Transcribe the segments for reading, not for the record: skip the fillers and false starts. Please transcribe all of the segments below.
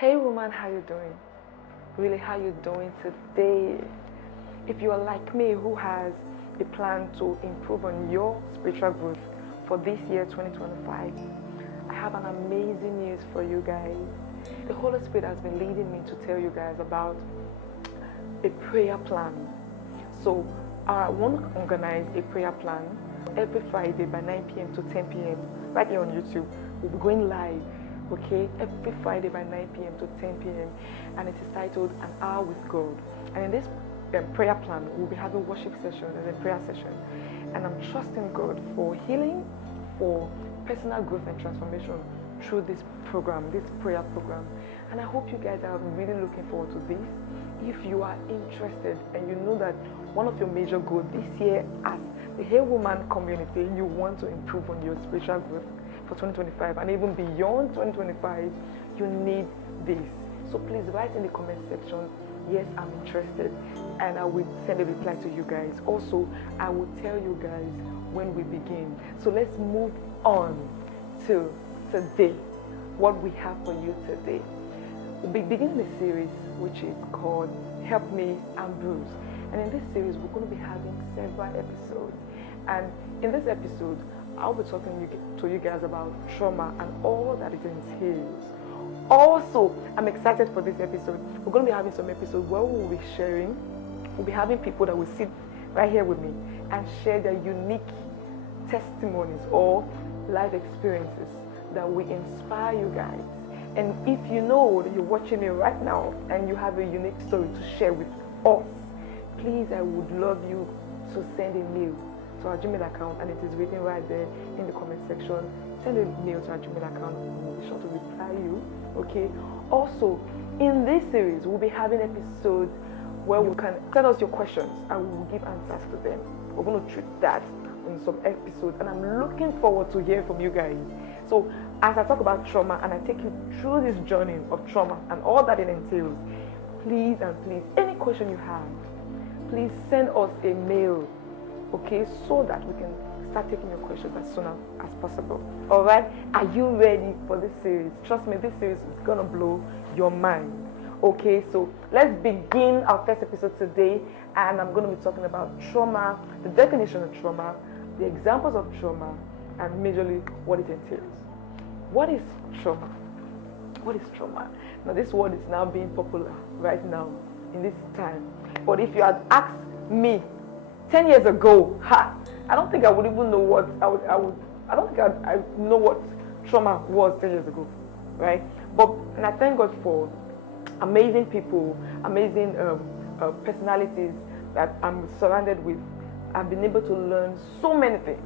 Hey woman, how you doing? Really, how you doing today? If you are like me who has a plan to improve on your spiritual growth for this year 2025, I have an amazing news for you guys. The Holy Spirit has been leading me to tell you guys about a prayer plan. So I want to organize a prayer plan every Friday by 9 p.m. to 10 p.m. right here on YouTube. We'll be going live, okay, every Friday by 9 p.m. to 10 p.m. and it is titled An Hour with God. And in this prayer plan, we'll be having worship sessions and a prayer session. And I'm trusting God for healing, for personal growth and transformation through this program, this prayer program. And I hope you guys are really looking forward to this. If you are interested and you know that one of your major goals this year as the Hey Woman community, you want to improve on your spiritual growth for 2025 and even beyond 2025, you need this. So please write in the comment section, yes, I'm interested, and I will send a reply to you guys. Also, I will tell you guys when we begin. So let's move on to today, what we have for you today. We'll be beginning a series which is called Help Me, I'm Bruised. And in this series, we're going to be having several episodes. And in this episode, I'll be talking to you guys about trauma and all that it entails. Also, I'm excited for this episode. We're going to be having some episodes where we'll be sharing. We'll be having people that will sit right here with me and share their unique testimonies or life experiences that will inspire you guys. And if you know that you're watching me right now and you have a unique story to share with us, please, I would love you to send a mail to our Gmail account, and it is written right there in the comment section. Send a mail to our Gmail account and we'll be sure to reply you, okay? Also, in this series, we'll be having episodes where you can send us your questions and we will give answers to them. We're going to treat that in some episodes, and I'm looking forward to hear from you guys. So as I talk about trauma and I take you through this journey of trauma and all that it entails, please and please, any question you have, please send us a mail, okay, so that we can start taking your questions as soon as possible. All right, are you ready for this series? Trust me, this series is gonna blow your mind. Okay, so let's begin our first episode today, and I'm going to be talking about trauma, the definition of trauma, the examples of trauma, and majorly what it entails. What is trauma? What is trauma? Now, this word is now being popular right now in this time. But if you had asked me 10 years ago, I don't think I would even know what I don't think I know what trauma was 10 years ago, right? And I thank God for amazing people, amazing personalities that I'm surrounded with. I've been able to learn so many things,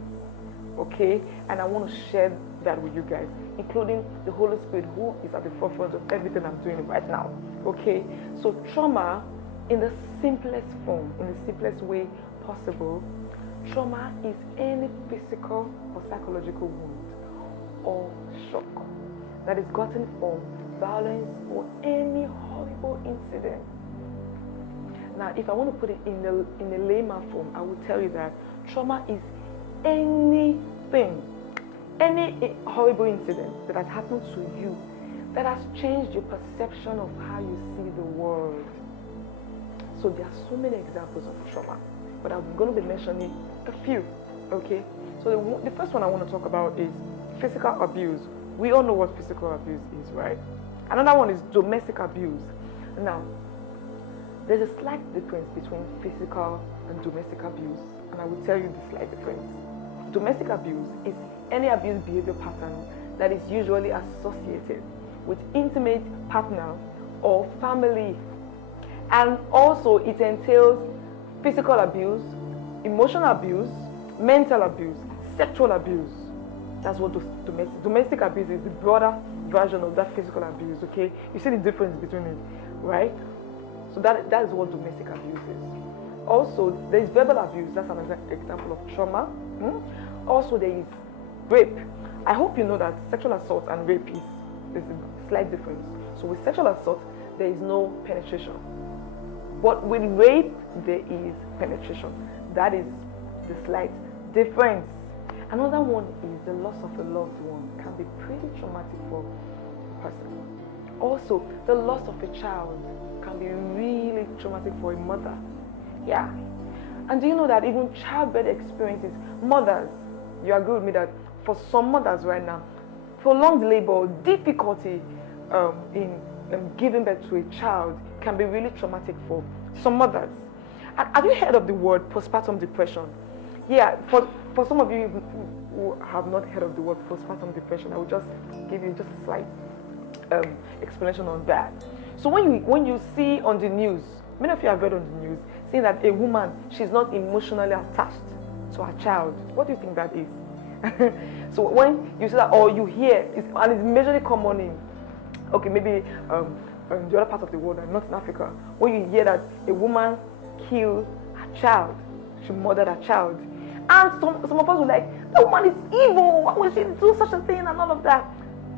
okay? And I want to share that with you guys, including the Holy Spirit, who is at the forefront of everything I'm doing right now, okay? So trauma, in the simplest form, in the simplest way possible, trauma is any physical or psychological wound or shock that is gotten from violence or any horrible incident. Now, if I want to put it in a layman form, I will tell you that trauma is anything, any horrible incident that has happened to you that has changed your perception of how you see the world. So there are so many examples of trauma, but I'm going to be mentioning a few, okay? So the first one I want to talk about is physical abuse. We all know what physical abuse is, right? Another one is domestic abuse. Now, there's a slight difference between physical and domestic abuse, and I will tell you the slight difference. Domestic abuse is any abuse behavior pattern that is usually associated with intimate partner or family. And also it entails physical abuse, emotional abuse, mental abuse, sexual abuse. That's what domestic abuse is, the broader version of that physical abuse, okay? You see the difference between it, right? So that is what domestic abuse is. Also, there is verbal abuse. That's another example of trauma. Also, there is rape. I hope you know that sexual assault and rape is a slight difference. So with sexual assault, there is no penetration. But with rape, there is penetration. That is the slight difference. Another one is the loss of a loved one. Can be pretty traumatic for a person. Also, the loss of a child can be really traumatic for a mother. Yeah. And do you know that even childbirth experiences, mothers, you agree with me that for some mothers right now, prolonged labor, difficulty in giving birth to a child can be really traumatic for some mothers. And have you heard of the word postpartum depression? Yeah, for some of you who have not heard of the word postpartum depression, I will just give you just a slight explanation on that. So when you see on the news, many of you have read on the news, saying that a woman, she's not emotionally attached to her child. What do you think that is? So when you see that, or you hear, and it's majorly common in, okay, maybe the other part of the world, and not in Africa, when you hear that a woman killed her child, she murdered her child, and some of us were like, the woman is evil, why would she do such a thing, and all of that.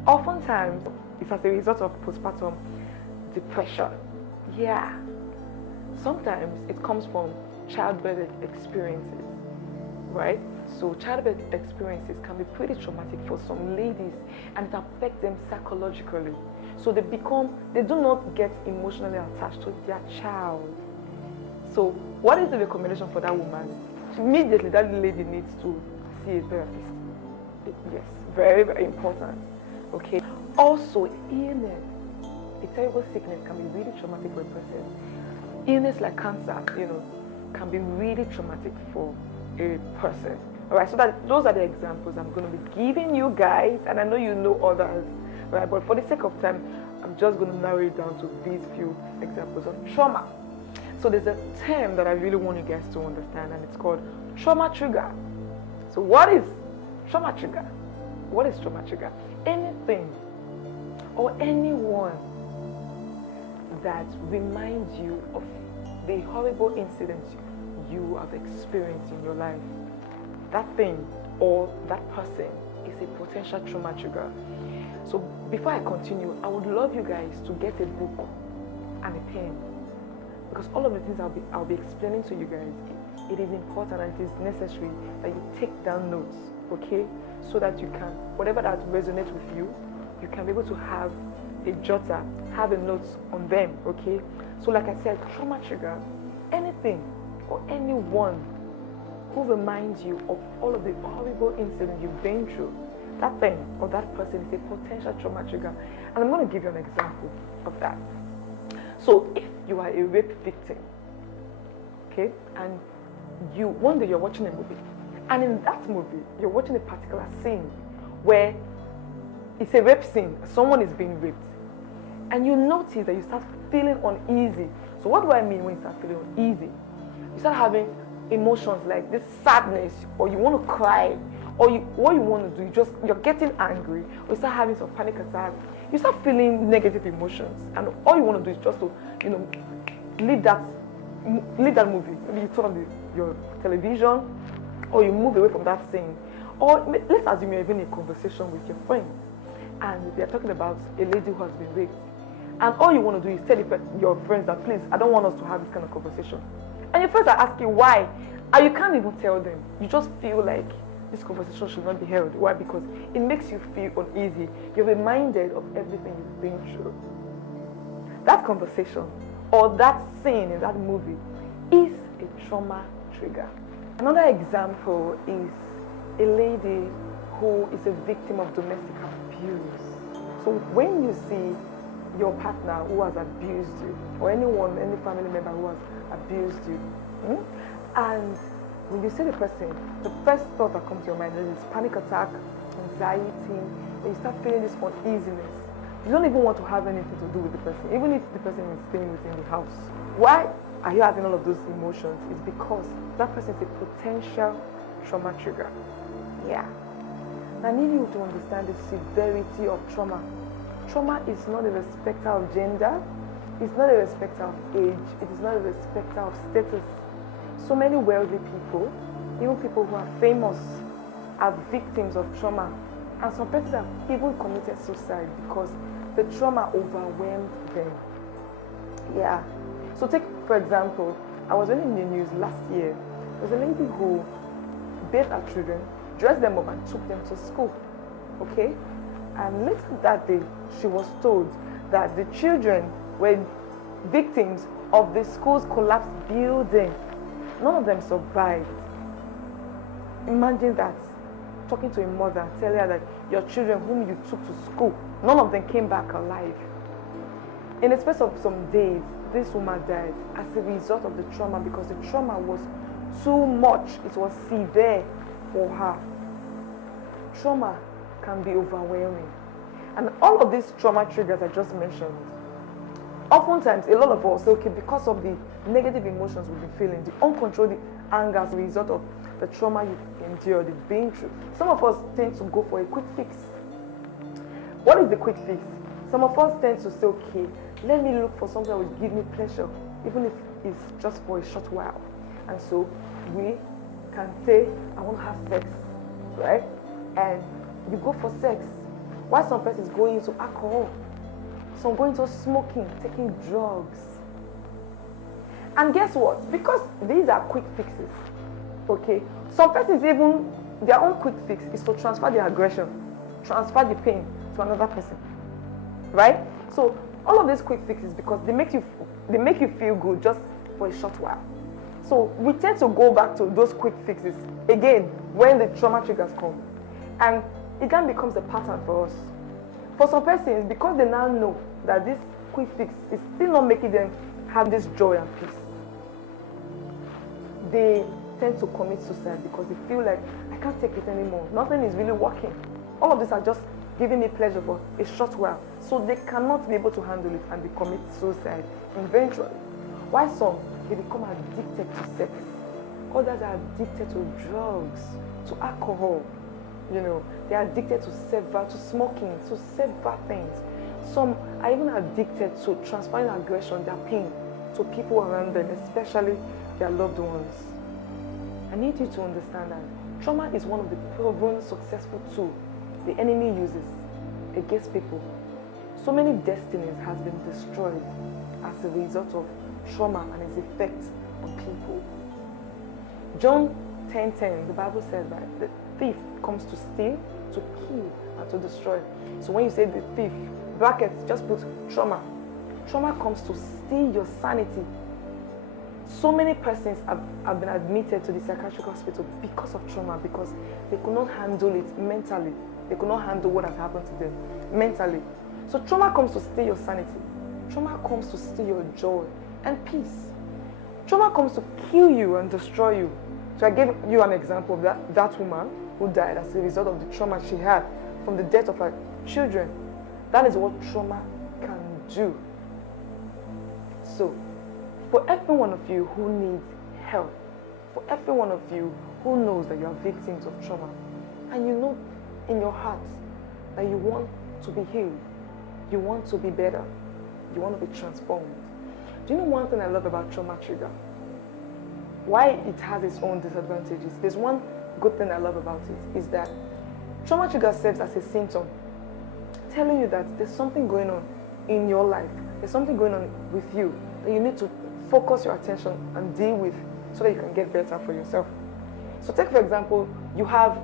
Oftentimes, it's as a result of postpartum depression. Yeah. Sometimes it comes from childbirth experiences, right? So childbirth experiences can be pretty traumatic for some ladies, and it affects them psychologically. So they do not get emotionally attached to their child. So what is the recommendation for that woman? Immediately that lady needs to see a therapist. Yes, very, very important. Okay. Also, illness, a terrible sickness can be really traumatic for a person. Illness like cancer, can be really traumatic for a person. All right, so those are the examples I'm going to be giving you guys, and I know you know others, right? But for the sake of time, I'm just going to narrow it down to these few examples of trauma. So there's a term that I really want you guys to understand, and it's called trauma trigger. So what is trauma trigger? What is trauma trigger? Anything or anyone that reminds you of the horrible incidents you have experienced in your life. That thing or that person is a potential trauma trigger. So before I continue, I would love you guys to get a book and a pen, because all of the things I'll be explaining to you guys, it is important and it is necessary that you take down notes, okay? So that you can, whatever that resonates with you, you can be able to have a jotter, have a notes on them, okay? So like I said, trauma trigger, anything or anyone who reminds you of all of the horrible incidents you've been through, that thing or that person is a potential trauma trigger. And I'm going to give you an example of that. So if you are a rape victim, okay, and one day you're watching a movie, and in that movie, you're watching a particular scene where it's a rape scene, someone is being raped, and you notice that you start feeling uneasy. So what do I mean when you start feeling uneasy? You start having emotions like this sadness, or you want to cry, or what you want to do, you're getting angry, or you start having some panic attack. You start feeling negative emotions, and all you want to do is just to, leave that movie. Maybe you turn on your television, or you move away from that scene. Or let's assume you're having a conversation with your friends, and they're talking about a lady who has been raped, and all you want to do is tell your friends that, please, I don't want us to have this kind of conversation. And your friends are asking why, and you can't even tell them. You just feel like this conversation should not be held. Why? Because it makes you feel uneasy. You're reminded of everything you've been through. That conversation or that scene in that movie is a trauma trigger. Another example is a lady who is a victim of domestic abuse. So when you see your partner who has abused you, or any family member who has abused you, and when you see the person, the first thought that comes to your mind is panic attack, anxiety, and you start feeling this uneasiness. You don't even want to have anything to do with the person, even if the person is staying within the house. Why are you having all of those emotions? It's because that person is a potential trauma trigger. Yeah. I need you to understand the severity of trauma. Trauma is not a respecter of gender, it's not a respecter of age, it is not a respecter of status. So many wealthy people, even people who are famous, are victims of trauma. And some persons have even committed suicide because the trauma overwhelmed them. Yeah. So take, for example, I was reading the news last year. There was a lady who bathed her children, dressed them up and took them to school. Okay? And later that day, she was told that the children were victims of the school's collapsed building. None of them survived. Imagine that, talking to a mother, telling her that your children whom you took to school, none of them came back alive. In the space of some days, this woman died as a result of the trauma, because the trauma was too much. It was severe for her. Trauma can be overwhelming. And all of these trauma triggers I just mentioned, oftentimes a lot of us say, okay, because of the negative emotions we've been feeling, the uncontrolled anger as a result of the trauma you endured, the being through, some of us tend to go for a quick fix. What is the quick fix? Some of us tend to say, okay, let me look for something that will give me pleasure, even if it's just for a short while. And so we can say, I want to have sex, right? And you go for sex. While some persons going into alcohol, some going into smoking, taking drugs. And guess what? Because these are quick fixes, okay? Some persons even, their own quick fix is to transfer the aggression, transfer the pain to another person, right? So all of these quick fixes, because they make you feel good just for a short while. So we tend to go back to those quick fixes again when the trauma triggers come. And it then becomes a pattern for us. For some persons, because they now know that this quick fix is still not making them have this joy and peace, they tend to commit suicide because they feel like, I can't take it anymore. Nothing is really working. All of these are just giving me pleasure for a short while. So they cannot be able to handle it and they commit suicide eventually. While some, they become addicted to sex. Others are addicted to drugs, to alcohol. You know, they are addicted to smoking, to several things. Some are even addicted to transferring aggression, their pain, to people around them, especially their loved ones. I need you to understand that trauma is one of the proven successful tools the enemy uses against people. So many destinies has been destroyed as a result of trauma and its effects on people. John 10:10, the Bible says that the thief comes to steal, to kill, and to destroy. So when you say the thief, brackets, just put trauma. Trauma comes to steal your sanity. So many persons have been admitted to the psychiatric hospital because of trauma, because they could not handle it mentally. They could not handle what has happened to them mentally. So trauma comes to steal your sanity. Trauma comes to steal your joy and peace. Trauma comes to kill you and destroy you. So I gave you an example of that woman who died as a result of the trauma she had from the death of her children. That is what trauma can do. So, for every one of you who needs help, for every one of you who knows that you are victims of trauma, and you know in your heart that you want to be healed, you want to be better, you want to be transformed. Do you know one thing I love about trauma trigger? Why it has its own disadvantages. There's one good thing I love about it, is that trauma trigger serves as a symptom, telling you that there's something going on in your life, there's something going on with you that you need to focus your attention and deal with so that you can get better for yourself. So take for example, you have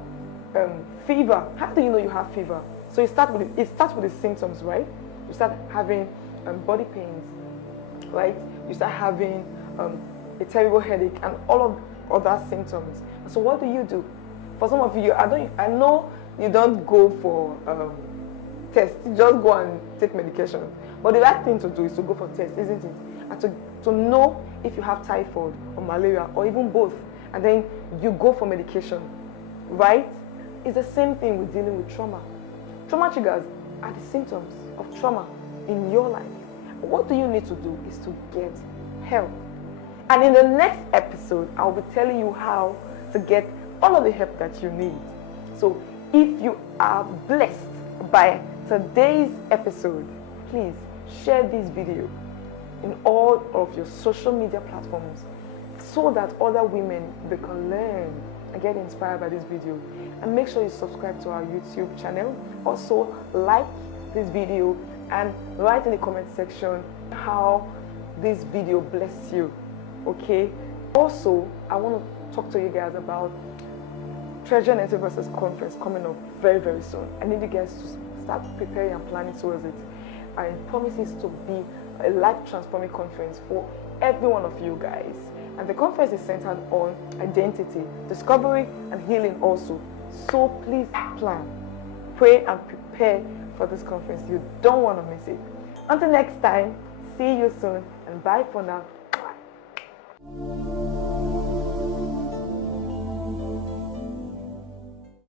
fever. How do you know you have fever? So it starts with the symptoms, right? You start having body pains, right? You start having a terrible headache and all of other symptoms. So what do? For some of you, I know you don't go for tests. You just go and take medication. But the right thing to do is to go for tests, isn't it? And to know if you have typhoid or malaria or even both. And then you go for medication, right? It's the same thing with dealing with trauma. Trauma triggers are the symptoms of trauma in your life. What you need to do is to get help. And in the next episode, I'll be telling you how to get all of the help that you need. So if you are blessed by today's episode, please share this video in all of your social media platforms so that other women, they can learn and get inspired by this video. And make sure you subscribe to our YouTube channel. Also like this video and write in the comment section how this video blessed you. Okay? Also, I want to talk to you guys about Treasure and Antiverses conference coming up very, very soon. I need you guys to start preparing and planning towards it. and it promises to be a life-transforming conference for every one of you guys. And the conference is centered on identity, discovery, and healing also. So please plan, pray, and prepare for this conference. You don't want to miss it. Until next time, see you soon, and bye for now. Bye.